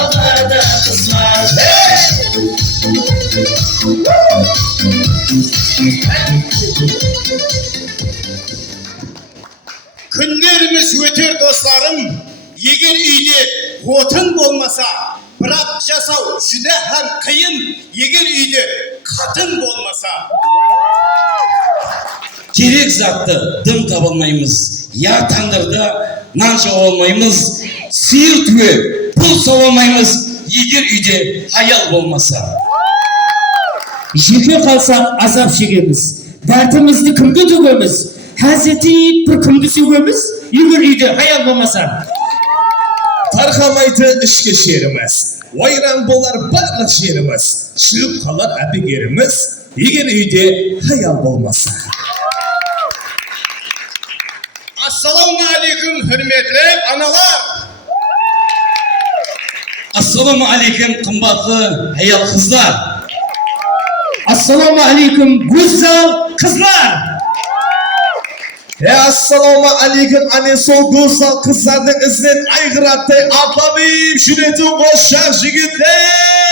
Dağlarda kız var. Günlerimiz öter dostlarım. Eğer uyda otun olmasa, bırak жасау juda ham qiyin. Eğer uyda qatın olmasa. Керек затты дым табылмаймыз. Я тандырда нан жаба алмаймыз. Сиыр түге пұл сауа алмаймыз. Егер үйде аял болмаса. Жеке қалсақ азап шегеміз. Дәртімізді кімге төгеміз? Хәзетейіп бір кімді сөгеміз? Егер үйде аял болмаса. Тарқамайды ішкі шеріміз. Ойран болар барлық жеріміз. Шығып қалар әбігеріміз. Егер үйде аял болмаса. Assalamu alaikum hürmetli analar. Ассаламу алейкум қымбатты аял қыздар. Ассаламу алейкум güzel қызлар. Assalomu alaykum, ana sol go'zal qizlarning izidan ayg'iratday atlanib, shunetun qo'shaq yigitlar.